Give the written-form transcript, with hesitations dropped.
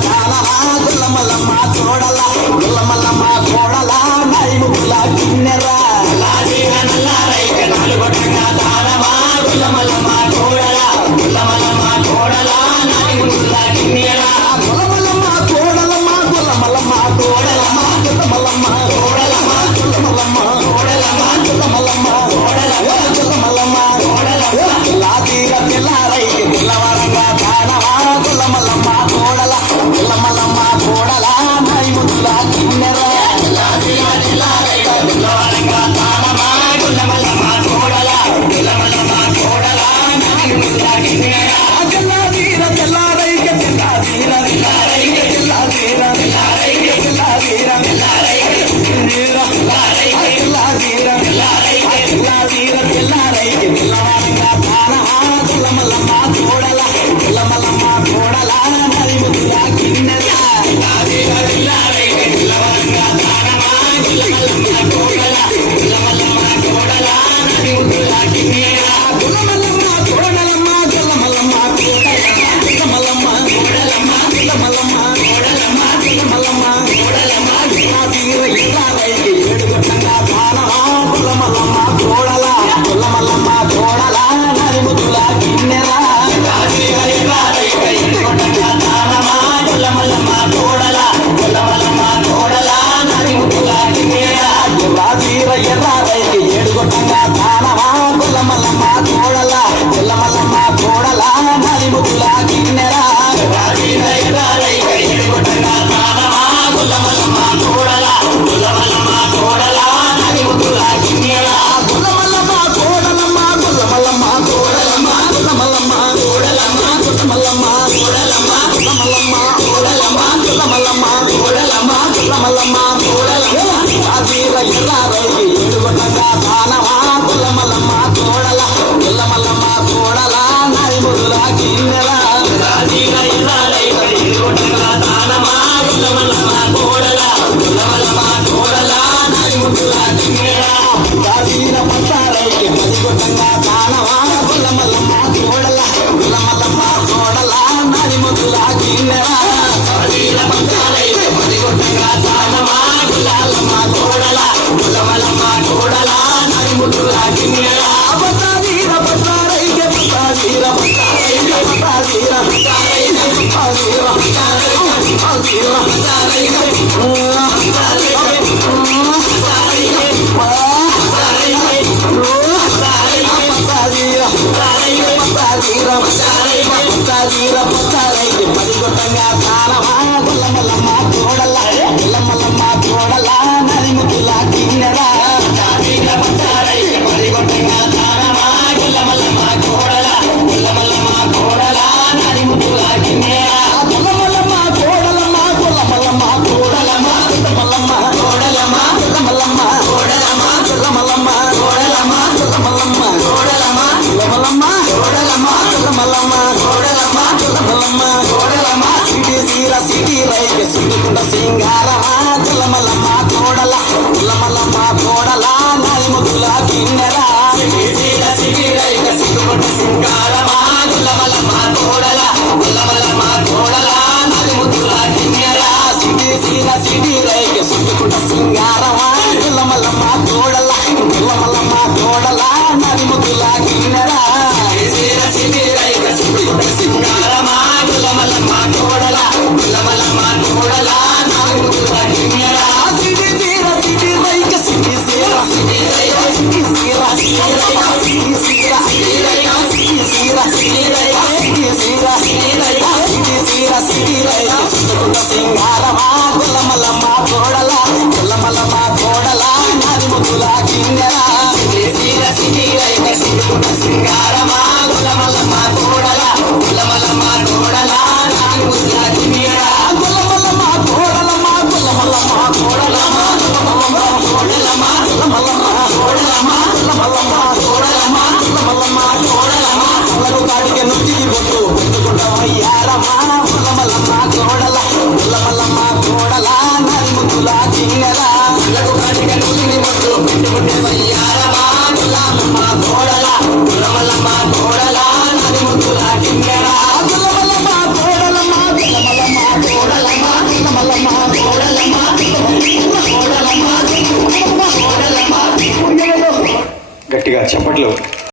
తానవా గుల్లమల్లమ్మ కోడల గుల్లమల్లమ్మ కోడల నైముకుల కిన్నెరా నల్లారైక నాలుగొట్టంగా తానవా గుల్లమల్లమ్మ కోడల గుల్లమల్లమ్మ కోడల నైముకుల కిన్నెరా గుల్లమల్లమ్మ కోడలమ్మ గుల్లమల్లమ్మ కోడలమ్మ గుల్లమల్లమ్మ కోడలమ్మ గుల్లమల్లమ్మ కోడలమ్మ గుల్లమల్లమ్మ కోడలమ్మ గుల్లమల్లమ్మ కోడలమ్మ లాతీర తెల్లారైక పిల్లవారంగా తానవా గుల్లమల్లమ్మ కోడల గుల్లమల్లమ్మ కోడల నైముకుల కిన్నెరా లాతీర తెల్లారైక పిల్లవారంగా తానవా గుల్లమల్లమ్మ కోడల గుల్లమల్లమ్మ కోడల నైముకుల కిన్నెరా తెల్లాతీర తెల్లారైక తెల్లాతీర తెల్లారైక తెల్లాతీర తెల్లారైక తెల్లాతీర తెల్లారైక తెల్లారైక తెల్లాతీర తెల్లారైక తెల్లాతీర తెల్లారైక పిల్లవారంగా తానవా గుల్లమల్లమ్మ కోడల గుల్లమల్లమ్మ కోడల నైముకుల కిన్నెరా లాతీర తెల్లారైక పిల్లవారంగా తానవా గుల్లమల్లమ్మ కోడల గుల్లమల్లమ్మ కోడల నైముకుల కిన్నెరా గుల్లమల్లమ్మ కోడలమ్మ గుల్లమల్లమ్మ కోడలమ్మ గుల్లమల్లమ్మ కోడలమ్మ గుల్లమల్లమ్మ కోడలమ్మ గుల్లమల్లమ్మ కోడలమ్మ లాతీర తెల్లారైక ఏడుగొట్టంగా తానవా గుల్లమల్లమ్మ కోడల గుల్లమల్లమ్మ కోడల నైముకుల కిన్నెరా లాతీర తెల్లారైక ఏడుగొట్టంగా తానవా గుల్లమల్లమ్మ కోడల గుల్లమల్లమ్మ కోడల నైముకుల కిన్నెరా లాతీర ఎర్రారైక ఏడుగొట్టంగా తానవా గుల్లమల్లమ్మ కోడల గుల్లమల్లమ్మ కోడల నైముకుల కిన్నెరా లాతీర ఎర్రారైక ఏడుగొట్టంగా తానవా గుల్లమల్లమ్మ కోడల గుల్లమల్లమ్మ కోడల నైముకుల కిన్నెరా గుల్లమల్లమ్మ కోడలమ్మ గుల్లమల్లమ్మ కోడలమ్మ గుల్లమల్లమ్మ కోడలమ్మ గుల్లమల్లమ్మ కోడలమ్మ గుల్లమల్లమ్మ కోడలమ్మ గుల్లమల్లమ్మ కోడలమ్మ గుల్లమల్లమ్మ కోడలమ్మ లాతీర ఎర్రారైక ఏడుగొట్టంగా తానవా గుల్లమల్లమ్మ కోడల గుల్లమల్లమ్మ కోడల నైముకుల కిన్నెరా లాతీర ఎర్రారైక ఏడుగొట్టంగా తానవా గుల్లమల్లమ్మ కోడల గుల్లమల్లమ్మ కోడల నైముకుల కిన్నెరా లాతీర పట్టారైక పదిగొట్టంగా తానవా గుల్లమల్లమ్మ కోడల గుల్లమల్లమ్మ కోడల నైముకుల కిన్నెరా లాతీర పట్టారైక పదిగొట్టంగా తానవా గుల్లమల్లమ్మ కోడల గుల్లమల్లమ్మ కోడల నైముకుల కిన్నెరా పట్టాదీర పట్టారైక పట్టాదీర పట్టారైక పట్టాదీర పట్టారైక పట్టాదీర పట్టారైక పట్టాదీర పట్టారైక పదిగొట్టంగా తానవా గుల్లమల్లమ్మ కోడల గుల్లమల్లమ్మ కోడల నైముకుల కిన్నెరా పట్టారైక పదిగొట్టంగా తానవా గుల్లమల్లమ్మ కోడల గుల్లమల్లమ్మ కోడల నైముకుల కిన్నెరా గుల్లమల్లమ్మ కోడలమ్మ గుల్లమల్లమ్మ కోడలమ్మ గుల్లమల్లమ్మ కోడలమ్మ గుల్లమల్లమ్మ కోడలమ్మ గుల్లమల్లమ్మ కోడలమ్మ గుల్లమల్లమ్మ కోడలమ్మ గుల్లమల్లమ్మ కోడలమ్మ గుల్లమల్లమ్మ కోడలమ్మ గుల్లమల్లమ్మ కోడలమ్మ సిటీ రైక సిట్టుకుంట సింగారమా గుల్లమల్లమ్మ కోడల గుల్లమల్లమ్మ కోడల నైముకుల కిన్నెరా సిటీ రైక సిట్టుకుంట సింగారమా గుల్లమల్లమ్మ కోడల గుల్లమల్లమ్మ కోడల నైముకుల కిన్నెరా సిటీ రైక సిట్టుకుంట సింగారమా గుల్లమల్లమ్మ కోడల గుల్లమల్లమ్మ కోడల నైముకుల కిన్నెరా సిటీ రైక సిట్టుకుంట సింగారమా గుల్లమల్లమ్మ కోడల గుల్లమల్లమ్మ కోడల నైముకుల కిన్నెరా సిటీ రైక సిటీ రైక సింగారమా గుల్లమల్లమ్మ కోడల గుల్లమల్లమ్మ కోడల నైముకుల కిన్నెరా సిటీ రైక సిట్టుకుంట సింగారమా గుల్లమల్లమ్మ కోడల గుల్లమల్లమ్మ కోడల నైముకుల కిన్నెరా గుల్లమల్లమ్మ కోడలమ్మ గుల్లమల్లమ్మ కోడలమ్మ గుల్లమల్లమ్మ కోడలమ్మ గుల్లమల్లమ్మ కోడలమ్మ గుల్లమల్లమ్మ కోడలమ్మ గుల్లమల్లమ్మ కోడలమ్మ అలకు కాడికి నొట్టికి బొట్టు పెట్టుకుంటా వయ్యారమ్మా గుల్లమల్లమ్మ కోడల గుల్లమల్లమ్మ కోడల నైముకుల కిన్నెరా అలకు కాడికి నొట్టికి బొట్టు పెట్టుకుంటే వయ్యారమ్మా గుల్లమల్లమ్మ కోడల గుల్లమల్లమ్మ కోడల నైముకుల కిన్నెరా గుల్లమల్లమ్మ కోడలమ్మ గుల్లమల్లమ్మ కోడల చప్పట్లు